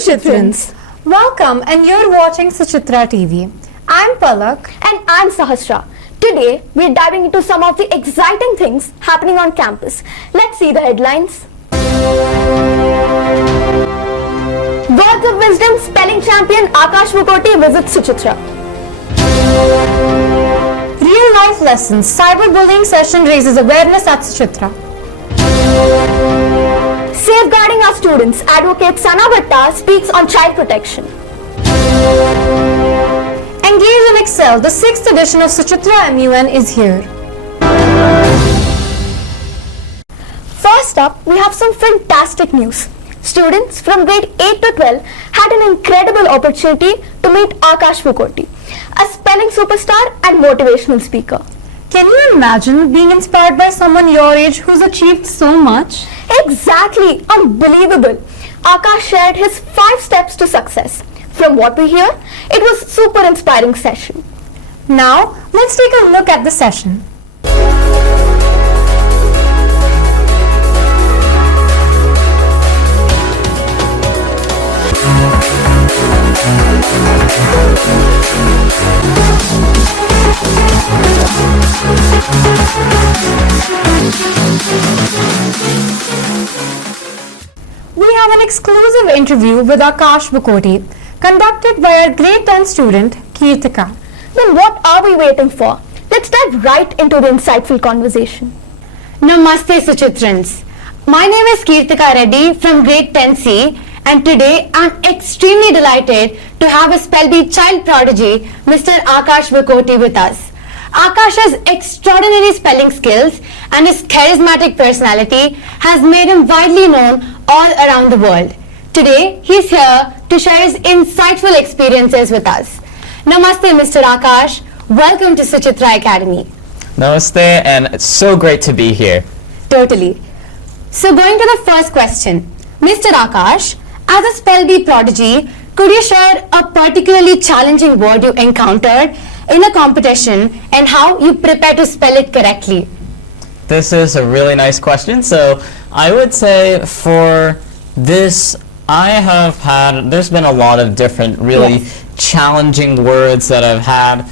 Suchitrans. Welcome, and you're watching Suchitra TV. I'm Palak. And I'm Sahasra. Today, we're diving into some of the exciting things happening on campus. Let's see the headlines. Words of Wisdom spelling champion Aakash Vukoti visits Suchitra. Real life lessons. Cyberbullying session raises awareness at Suchitra. Safeguarding our students, Advocate Sana Bhatta speaks on child protection. Engage and excel. The 6th edition of Suchitra MUN is here. First up, we have some fantastic news. Students from grade 8 to 12 had an incredible opportunity to meet Aakash Vukoti, a spelling superstar and motivational speaker. Can you imagine being inspired by someone your age who's achieved so much? Exactly, unbelievable. Akash shared his 5 steps to success. From what we hear, it was super inspiring session. Now, let's take a look at the session. We have an exclusive interview with Aakash Vukoti, conducted by our grade 10 student, Kirtika. Then what are we waiting for? Let's dive right into the insightful conversation. Namaste Suchitrans. My name is Kirtika Reddy from grade 10C, and today I'm extremely delighted to have a spell bee child prodigy, Mr. Aakash Vukoti, with us. Aakash has extraordinary spelling skills, and his charismatic personality has made him widely known all around the world. Today, he's here to share his insightful experiences with us. Namaste, Mr. Aakash. Welcome to Suchitra Academy. Namaste, and it's so great to be here. Totally. So going to the first question. Mr. Aakash, as a spell bee prodigy, could you share a particularly challenging word you encountered in a competition and how you prepare to spell it correctly? This is a really nice question. So I would say for this, there's been a lot of different really challenging words that I've had.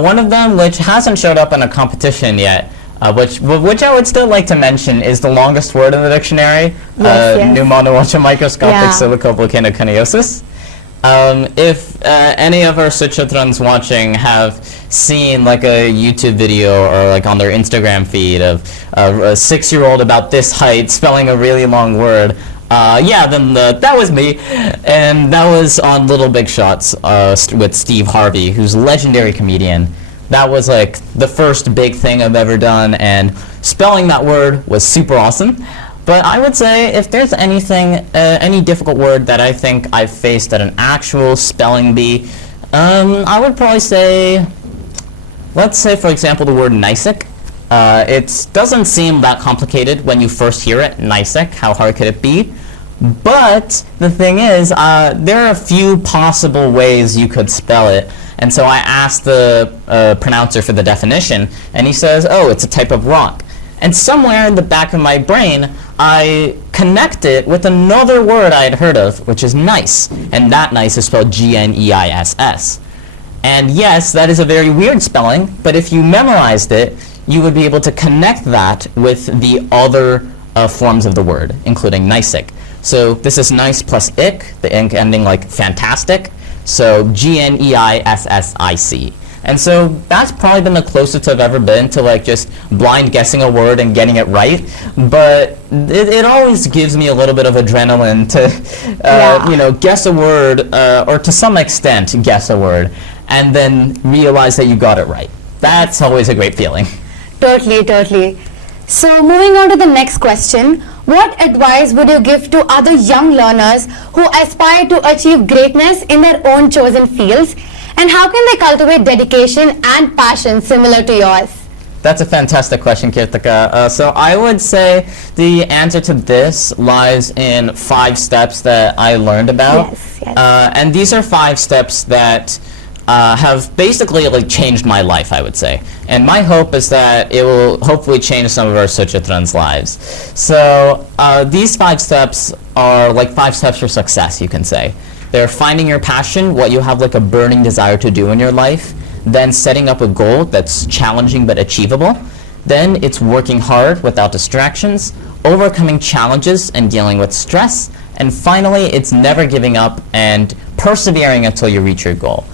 One of them, which hasn't showed up in a competition yet, which I would still like to mention, is the longest word in the dictionary, pneumonoultramicroscopic silicovolcanoconiosis. If any of our Suchitrans watching have seen like a YouTube video or like on their Instagram feed of a 6-year-old about this height spelling a really long word, then that was me, and that was on Little Big Shots with Steve Harvey, who's a legendary comedian. That was like the first big thing I've ever done, and spelling that word was super awesome. But I would say if there's anything, any difficult word that I think I've faced at an actual spelling bee, I would probably say, let's say for example the word NYSEC. It doesn't seem that complicated when you first hear it, NYSEC, how hard could it be? But the thing is, there are a few possible ways you could spell it. And so I asked the pronouncer for the definition, and he says, oh, it's a type of rock. And somewhere in the back of my brain, I connect it with another word I had heard of, which is nice. And that nice is spelled G-N-E-I-S-S. And yes, that is a very weird spelling, but if you memorized it, you would be able to connect that with the other forms of the word, including NYSEC. So this is nice plus ick, the ink ending like fantastic. So G-N-E-I-S-S-I-C. And so that's probably been the closest I've ever been to like just blind guessing a word and getting it right. But it always gives me a little bit of adrenaline to, guess a word, or to some extent guess a word, and then realize that you got it right. That's always a great feeling. Totally, totally. So moving on to the next question, what advice would you give to other young learners who aspire to achieve greatness in their own chosen fields? And how can they cultivate dedication and passion similar to yours? That's a fantastic question, Kirtika. So I would say the answer to this lies in 5 steps that I learned about. Yes. And these are 5 steps that have basically like changed my life, I would say. And my hope is that it will hopefully change some of our Suchitrans' lives. So these 5 steps are like 5 steps for success, you can say. They're finding your passion, what you have like a burning desire to do in your life, then setting up a goal that's challenging but achievable. Then it's working hard without distractions, overcoming challenges and dealing with stress, and finally it's never giving up and persevering until you reach your goal.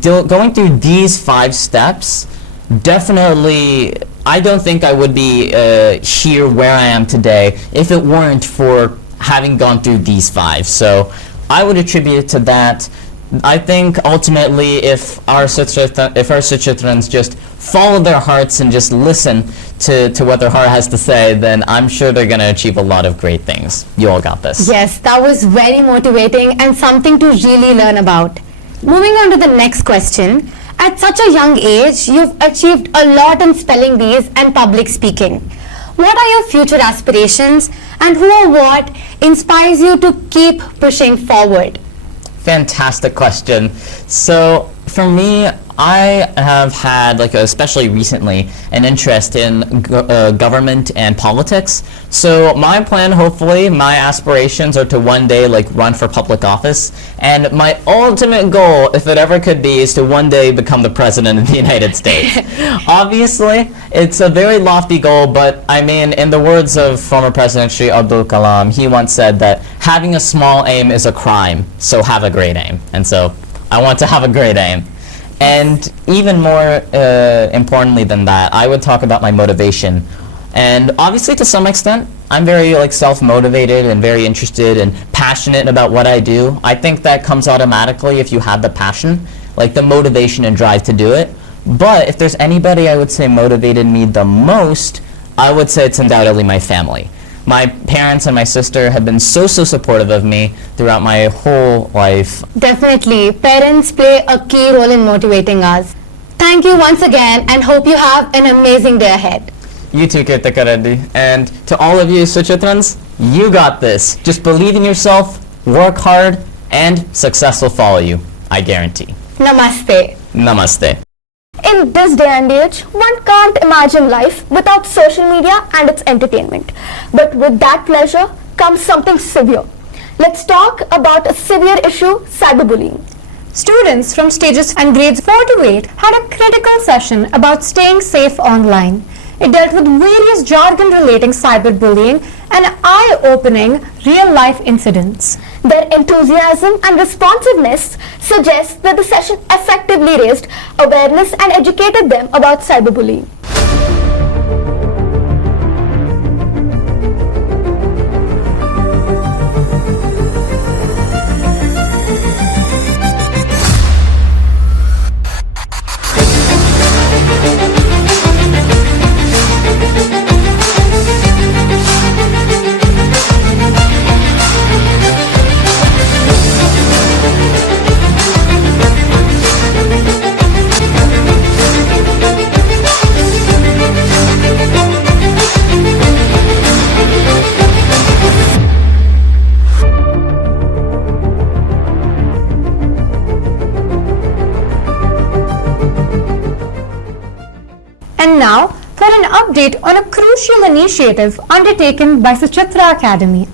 Going through these 5 steps, definitely, I don't think I would be here where I am today if it weren't for having gone through these 5. So I would attribute it to that. I think ultimately if our Suchitrans just follow their hearts and just listen to what their heart has to say, then I'm sure they're going to achieve a lot of great things. You all got this. Yes, that was very motivating and something to really learn about. Moving on to the next question. At such a young age, you've achieved a lot in spelling bees and public speaking. What are your future aspirations and who or what inspires you to keep pushing forward? Fantastic question. So for me, I have had, like, especially recently, an interest in government and politics. So my plan, hopefully, my aspirations are to one day, like, run for public office. And my ultimate goal, if it ever could be, is to one day become the president of the United States. Obviously, it's a very lofty goal, but I mean, in the words of former President Shri Abdul Kalam, he once said that having a small aim is a crime, so have a great aim. And so I want to have a great aim. And even more importantly than that, I would talk about my motivation. And obviously, to some extent, I'm very self-motivated and very interested and passionate about what I do. I think that comes automatically if you have the passion, like the motivation and drive to do it. But if there's anybody I would say motivated me the most, I would say it's undoubtedly my family. My parents and my sister have been so supportive of me throughout my whole life. Definitely, parents play a key role in motivating us. Thank you once again and hope you have an amazing day ahead. You too, Kirtika Reddy. And to all of you Suchitrans, you got this. Just believe in yourself, work hard, and success will follow you. I guarantee. Namaste. Namaste. In this day and age, one can't imagine life without social media and its entertainment. But with that pleasure comes something severe. Let's talk about a severe issue, cyberbullying. Students from stages and grades 4 to 8 had a critical session about staying safe online. It dealt with various jargon-relating cyberbullying and eye-opening real-life incidents. Their enthusiasm and responsiveness suggests that the session effectively raised awareness and educated them about cyberbullying. And now for an update on a crucial initiative undertaken by Suchitra Academy.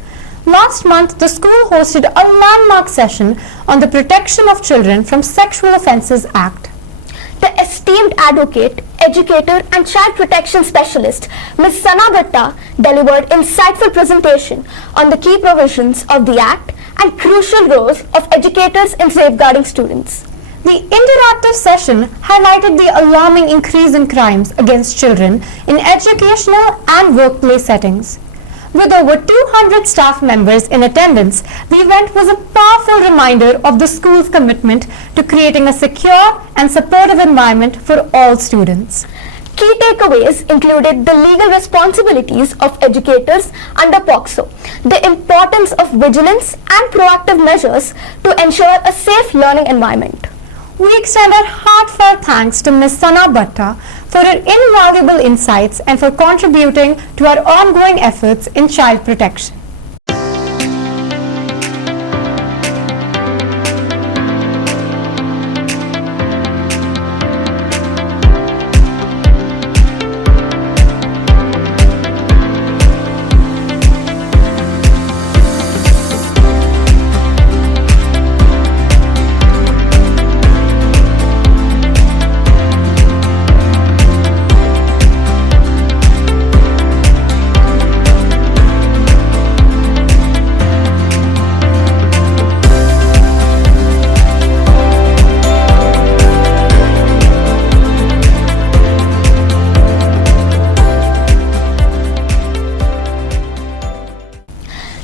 Last month, the school hosted a landmark session on the Protection of Children from Sexual Offences Act. The esteemed advocate, educator and child protection specialist, Ms. Sana Bhatta, delivered insightful presentation on the key provisions of the Act and crucial roles of educators in safeguarding students. The interactive session highlighted the alarming increase in crimes against children in educational and workplace settings. With over 200 staff members in attendance, the event was a powerful reminder of the school's commitment to creating a secure and supportive environment for all students. Key takeaways included the legal responsibilities of educators under POCSO, the importance of vigilance and proactive measures to ensure a safe learning environment. We extend our heartfelt thanks to Ms. Sana Bhatta for her invaluable insights and for contributing to our ongoing efforts in child protection.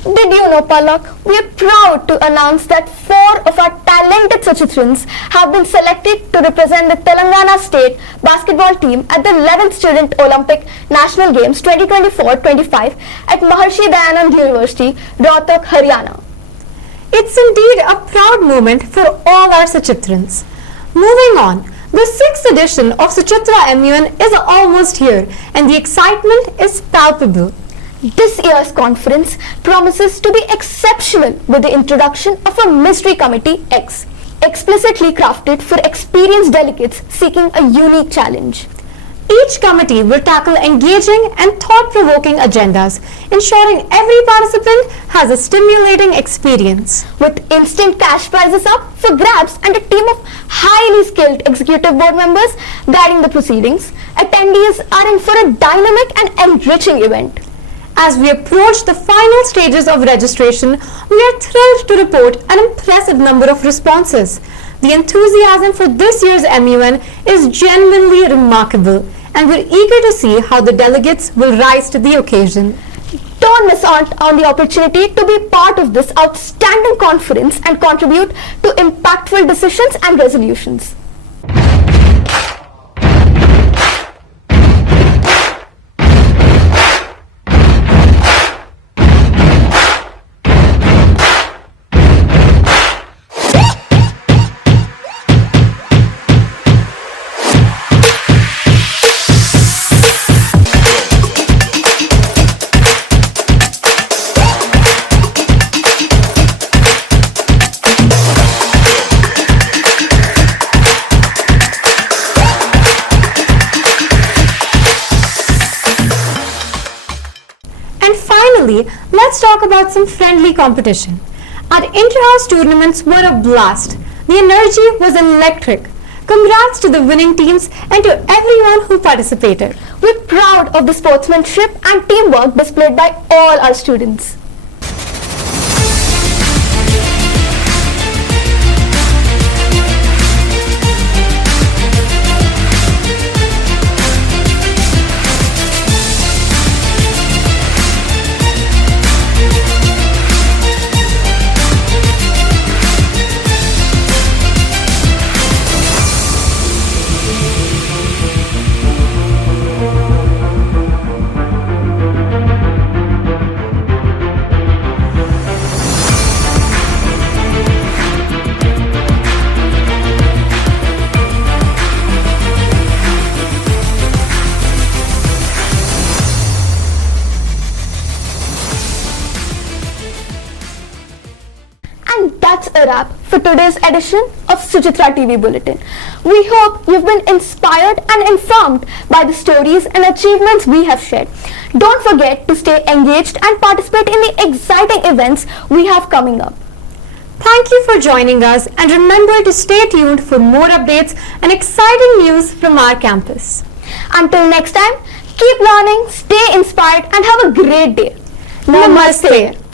Did you know, Palak? We are proud to announce that 4 of our talented Suchitrans have been selected to represent the Telangana State basketball team at the 11th Student Olympic National Games 2024-25 at Maharshi Dayanand University, Rohtak, Haryana. It's indeed a proud moment for all our Suchitrans. Moving on, the 6th edition of Suchitra MUN is almost here and the excitement is palpable. This year's conference promises to be exceptional with the introduction of a Mystery Committee X, explicitly crafted for experienced delegates seeking a unique challenge. Each committee will tackle engaging and thought-provoking agendas, ensuring every participant has a stimulating experience. With instant cash prizes up for grabs and a team of highly skilled executive board members guiding the proceedings, attendees are in for a dynamic and enriching event. As we approach the final stages of registration, we are thrilled to report an impressive number of responses. The enthusiasm for this year's MUN is genuinely remarkable, and we're eager to see how the delegates will rise to the occasion. Don't miss out on the opportunity to be part of this outstanding conference and contribute to impactful decisions and resolutions. And finally, let's talk about some friendly competition. Our Interhouse tournaments were a blast. The energy was electric. Congrats to the winning teams and to everyone who participated. We're proud of the sportsmanship and teamwork displayed by all our students. And that's a wrap for today's edition of Suchitra TV Bulletin. We hope you've been inspired and informed by the stories and achievements we have shared. Don't forget to stay engaged and participate in the exciting events we have coming up. Thank you for joining us, and remember to stay tuned for more updates and exciting news from our campus. Until next time, keep learning, stay inspired and have a great day. Namaste.